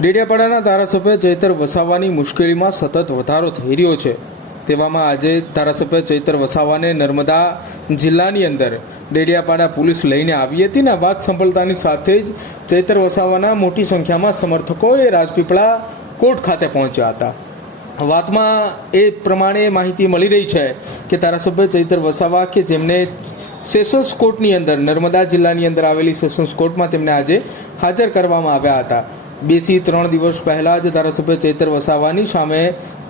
ડેડિયાપાડાના ધારાસભ્ય ચૈતર વસાવાની મુશ્કેલીમાં સતત વધારો થઈ રહ્યો છે. તેવામાં આજે ધારાસભ્ય ચૈતર વસાવાને નર્મદા જિલ્લાની અંદર ડેડિયાપાડા પોલીસ લઈને આવી હતી ને વાત સંભળતાની સાથે જ ચૈતર વસાવાના મોટી સંખ્યામાં સમર્થકોએ રાજપીપળા કોર્ટ ખાતે પહોંચ્યા હતા. વાતમાં એ પ્રમાણે માહિતી મળી રહી છે કે ધારાસભ્ય ચૈતર વસાવા કે જેમને સેશન્સ કોર્ટની અંદર, નર્મદા જિલ્લાની અંદર આવેલી સેશન્સ કોર્ટમાં તેમને આજે હાજર કરવામાં આવ્યા હતા. બેથી ત્રણ દિવસ પહેલાં જ ધારાસભ્ય ચૈતર વસાવાની સામે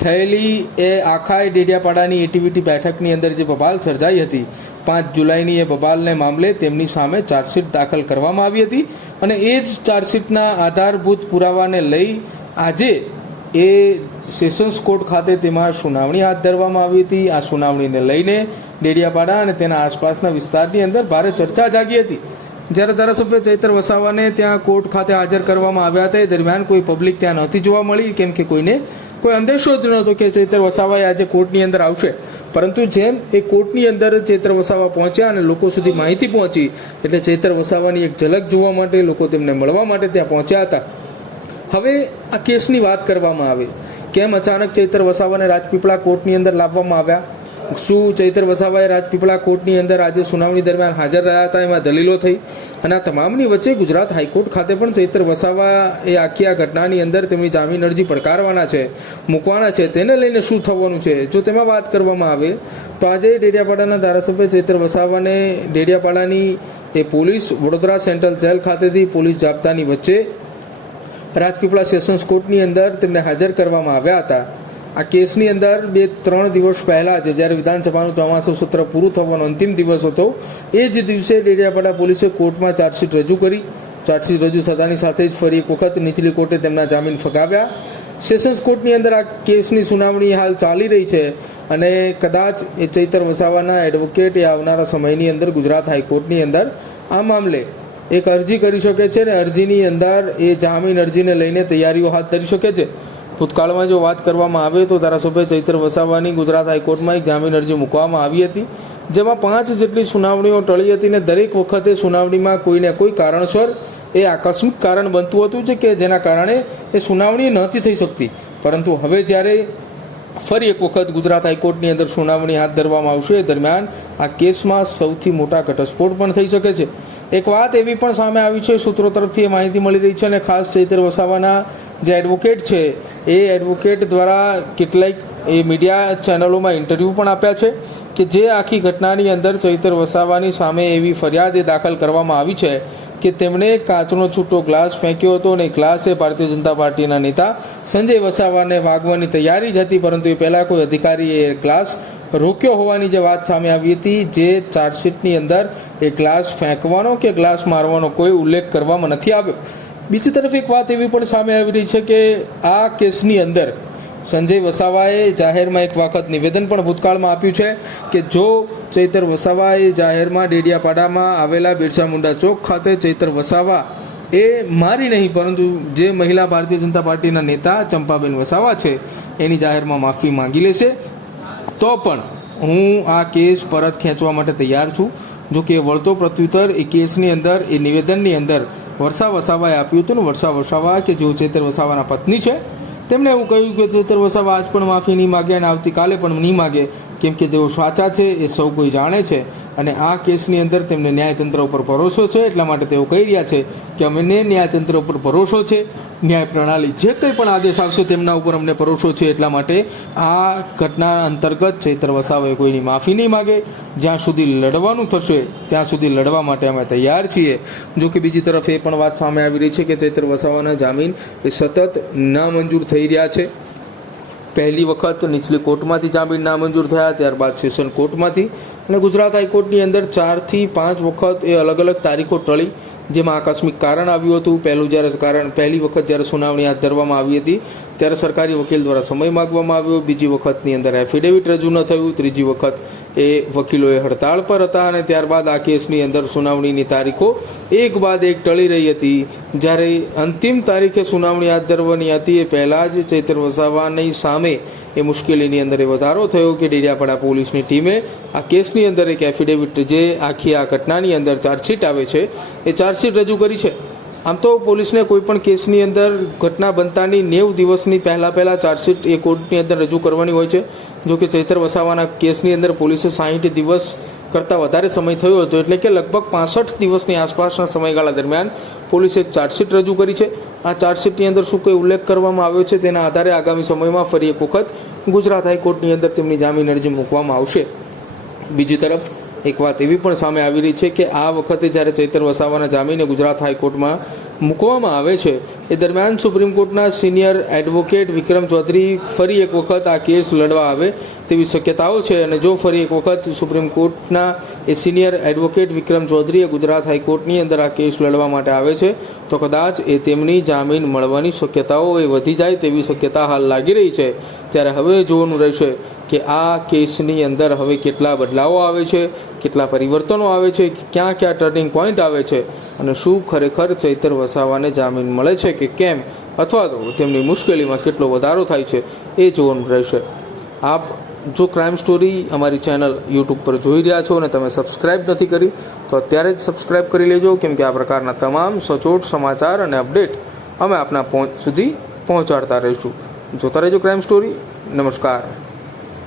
થયેલી એ આખા ડેડિયાપાડાની એટીવીટી બેઠકની અંદર જે બબાલ સર્જાઈ હતી, પાંચ જુલાઈની એ બબાલને મામલે તેમની સામે ચાર્જશીટ દાખલ કરવામાં આવી હતી અને એ જ ચાર્જશીટના આધારભૂત પુરાવાને લઈ આજે એ સેશન્સ કોર્ટ ખાતે તેમાં સુનાવણી હાથ ધરવામાં આવી હતી. આ સુનાવણીને લઈને ડેડિયાપાડા અને તેના આસપાસના વિસ્તારની અંદર ભારે ચર્ચા જાગી હતી. જ્યારે ધારાસભ્ય ચૈતર વસાવાને ત્યાં કોર્ટ ખાતે હાજર કરવામાં આવ્યા હતા, એ દરમિયાન કોઈ પબ્લિક ત્યાં નહોતી જોવા મળી, કેમ કે કોઈને કોઈ અંદેશો જ નહોતો કે ચૈતર વસાવા આજે કોર્ટની અંદર આવશે. પરંતુ જેમ એ કોર્ટની અંદર ચૈતર વસાવા પહોંચ્યા અને લોકો સુધી માહિતી પહોંચી, એટલે ચૈત્ર વસાવાની એક ઝલક જોવા માટે લોકો તેમને મળવા માટે ત્યાં પહોંચ્યા હતા. હવે આ કેસની વાત કરવામાં આવે. કેમ અચાનક ચૈતર વસાવાને રાજપીપળા કોર્ટની અંદર લાવવામાં આવ્યા? શું ચૈતર વસાવાએ રાજપીપળા કોર્ટની અંદર આજે સુનાવણી દરમિયાન હાજર રહ્યા હતા. એમાં દલીલો થઈ અને આ તમામની વચ્ચે ગુજરાત હાઈકોર્ટ ખાતે પણ ચૈતર વસાવા એ આખી આ ઘટનાની અંદર તેમની જામીન અરજી પડકારવાના છે, મૂકવાના છે. તેને લઈને શું થવાનું છે? જો તેમાં વાત કરવામાં આવે તો આજે ડેડિયાપાડાના ધારાસભ્ય ચૈતર વસાવાને ડેડિયાપાડાની એ પોલીસ વડોદરા સેન્ટ્રલ જેલ ખાતેથી પોલીસ જાપ્તાની વચ્ચે રાજપીપળા સેશન્સ કોર્ટની અંદર તેમને હાજર કરવામાં આવ્યા હતા. આ કેસની અંદર બે ત્રણ દિવસ પહેલાં જ જ્યારે વિધાનસભાનું ચોમાસું સત્ર પૂરું થવાનો અંતિમ દિવસ હતો, એ જ દિવસે ડેડિયાપાડા પોલીસે કોર્ટમાં ચાર્જશીટ રજૂ કરી. ચાર્જશીટ રજૂ થતાની સાથે જ ફરી એક વખત નીચલી કોર્ટે તેમના જામીન ફગાવ્યા. સેશન્સ કોર્ટની અંદર આ કેસની સુનાવણી હાલ ચાલી રહી છે અને કદાચ એ ચૈતર વસાવાના એડવોકેટ એ આવનારા સમયની અંદર ગુજરાત હાઈકોર્ટની અંદર આ મામલે એક અરજી કરી શકે છે ને અરજીની અંદર એ જામીન અરજીને લઈને તૈયારીઓ હાથ ધરી શકે છે. ભૂતકાળમાં જો વાત કરવામાં આવે તો ધારાસભ્ય ચૈત્ર વસાવાની ગુજરાત હાઈકોર્ટમાં એક જામીન અરજી મૂકવામાં આવી હતી, જેમાં પાંચ જેટલી સુનાવણીઓ ટળી હતી ને દરેક વખતે સુનાવણીમાં કોઈને કોઈ કારણસર એ આકસ્મિક કારણ બનતું હતું છે કે જેના કારણે એ સુનાવણી નહોતી થઈ શકતી. પરંતુ હવે જ્યારે ફરી એક વખત ગુજરાત હાઈકોર્ટની અંદર સુનાવણી હાથ ધરવામાં આવશે, એ દરમિયાન આ કેસમાં સૌથી મોટા ઘટસ્ફોટ પણ થઈ શકે છે. એક વાત એવી પણ સામે આવી છે સૂત્રો તરફથી એ માહિતી મળી રહી છે અને ખાસ ચૈતર વસાવાના જે એડવોકેટ છે, એ એડવોકેટ દ્વારા કેટલાક એ મીડિયા ચેનલોમાં ઇન્ટરવ્યૂ પણ આપ્યા છે કે જે આખી ઘટનાની અંદર ચૈતર વસાવાની સામે એવી ફરિયાદ એ દાખલ કરવામાં આવી છે કે તેમણે કાચનો છૂટો ગ્લાસ ફેંક્યો હતો અને ગ્લાસે ભારતીય જનતા પાર્ટીના નેતા સંજય વસાવાને વાગવાની તૈયારી જ હતી, પરંતુ એ પહેલાં કોઈ અધિકારીએ ગ્લાસ રોક્યો હોવાની જે વાત સામે આવી હતી, જે ચાર્જશીટની અંદર એ ગ્લાસ ફેંકવાનો કે ગ્લાસ મારવાનો કોઈ ઉલ્લેખ કરવામાં નથી આવ્યો. બીજી તરફ એક વાત એવી પણ સામે આવી રહી છે કે આ કેસની અંદર સંજય વસાવાએ જાહેરમાં એક વખત નિવેદન પણ ભૂતકાળમાં આપ્યું છે કે જો ચૈતર વસાવાએ જાહેરમાં ડેડિયાપાડામાં આવેલા બિરસા મુંડા ચોક ખાતે ચૈતર વસાવા એ મારી નહીં, પરંતુ જે મહિલા ભારતીય જનતા પાર્ટીના નેતા ચંપાબેન વસાવા છે, એની જાહેરમાં માફી માંગી લેશે. તો પણ હું આ કેસ પરત ખેંચવા માટે તૈયાર છું. જો કે વળતો પ્રત્યુત્તર એ કેસની અંદર, એ નિવેદનની અંદર વર્ષા વસાવાએ આપ્યું હતું ને, વર્ષા વસાવા કે જેઓ ચેતર વસાવાના પત્ની છે. તેમણે એવું કહ્યું કે ચેતર વસાવા આજ પણ માફી નહીં માગે અને આવતીકાલે પણ નહીં માગે. કેમ કે તેઓ સાચા છે, એ સૌ કોઈ જાણે છે. અને આ કેસની અંદર તેમને ન્યાયતંત્ર ઉપર ભરોસો છે, એટલા માટે તેઓ કહી રહ્યા છે કે અમને ન્યાયતંત્ર ઉપર ભરોસો છે. ન્યાય પ્રણાલી જે કંઈ પણ આદેશ આવશે તેમના ઉપર અમને ભરોસો છે, એટલા માટે આ ઘટના અંતર્ગત ચૈત્ર વસાવાએ કોઈની માફી નહીં માગે. જ્યાં સુધી લડવાનું થશે, ત્યાં સુધી લડવા માટે અમે તૈયાર છીએ. જો કે બીજી તરફ એ પણ વાત સામે આવી રહી છે કે ચૈત્ર વસાવાના જામીન એ સતત નામંજૂર થઈ રહ્યા છે. પહેલી વખત નીચલી કોર્ટમાંથી જામીન નામંજૂર થયા, ત્યારબાદ સેશન કોર્ટમાંથી અને ગુજરાત હાઈકોર્ટની અંદર ચારથી પાંચ વખત એ અલગ અલગ તારીખો ટળી, જેમાં આકસ્મિક કારણ આવ્યું હતું. પહેલું જ્યારે કારણ, પહેલી વખત જ્યારે સુનાવણી હાથ ધરવામાં આવી હતી, ત્યારે સરકારી વકીલ દ્વારા સમય માગવામાં આવ્યો. બીજી વખતની અંદર એફિડેવિટ રજૂ ન થયું. ત્રીજી વખત એ વકીલોએ હડતાળ પર હતા અને ત્યારબાદ આ કેસની અંદર સુનાવણીની તારીખો એક બાદ એક ટળી રહી હતી. જ્યારે અંતિમ તારીખે સુનાવણી હાથ ધરવાની હતી, એ પહેલાં જ ચૈતર વસાવાની સામે એ મુશ્કેલીની અંદર એ વધારો થયો કે ડેડિયાપાડા પોલીસની ટીમે આ કેસની અંદર એક એફિડેવિટ જે આખી આ ઘટનાની અંદર ચાર્જશીટ આવે છે, એ ચાર્જશીટ રજૂ કરી છે. આમ તો પોલીસને કોઈ પણ કેસની અંદર ઘટના બનતાની નેવ દિવસની પહેલાં પહેલાં ચાર્જશીટ એ કોર્ટની અંદર રજૂ કરવાની હોય છે. જો કે ચૈતર વસાવાના કેસની અંદર પોલીસે સાહીઠ દિવસ કરતાં વધારે સમય થયો હતો, એટલે કે લગભગ પાસઠ દિવસની આસપાસના સમયગાળા દરમિયાન પોલીસે ચાર્જશીટ રજૂ કરી છે. આ ચાર્જશીટની અંદર શું કોઈ ઉલ્લેખ કરવામાં આવ્યો છે તેના આધારે આગામી સમયમાં ફરી એક વખત ગુજરાત હાઈકોર્ટની અંદર તેમની જામીન અરજી મૂકવામાં આવશે. બીજી તરફ એક વાત એવી પણ સામે આવી રહી છે કે આ વખતે જ્યારે ચૈતર વસાવાના જામીને ગુજરાત હાઈકોર્ટમાં મૂકવામાં આવે છે. એ દરમિયાન સુપ્રીમ કોર્ટના સિનિયર એડવોકેટ વિક્રમ ચૌધરી ફરી એક વખત આ કેસ લડવા આવે તેવી શક્યતાઓ છે અને જો ફરી એક વખત સુપ્રીમ કોર્ટના એ સિનિયર એડવોકેટ વિક્રમ ચૌધરીએ ગુજરાત હાઈકોર્ટની અંદર આ કેસ લડવા માટે આવે છે, તો કદાચ એ તેમની જામીન મળવાની શક્યતાઓ એ વધી જાય તેવી શક્યતા હાલ લાગી રહી છે. ત્યારે હવે જોવાનું રહેશે કે આ કેસની અંદર હવે કેટલા બદલાવો આવે છે, કેટલા પરિવર્તનો આવે છે, ક્યાં ક્યાં ટર્નિંગ પોઈન્ટ આવે છે. અને શું ખરેખર ચૈતર વસાવાને જામીન મળે છે કે કેમ? અથવા તો તેમની મુશ્કેલીમાં કેટલો વધારો થાય છે એ જોવાનું રહેશે. આપ જો ક્રાઇમ સ્ટોરી અમારી ચેનલ યુટ્યુબ પર જોઈ રહ્યા છો અને તમે સબસ્ક્રાઇબ નથી કરી, તો અત્યારે જ સબસ્ક્રાઇબ કરી લેજો, કેમ કે આ પ્રકારના તમામ સચોટ સમાચાર અને અપડેટ અમે આપના પહોંચ સુધી પહોંચાડતા રહીશું. જોતા રહેજો ક્રાઇમ સ્ટોરી નમસ્કાર.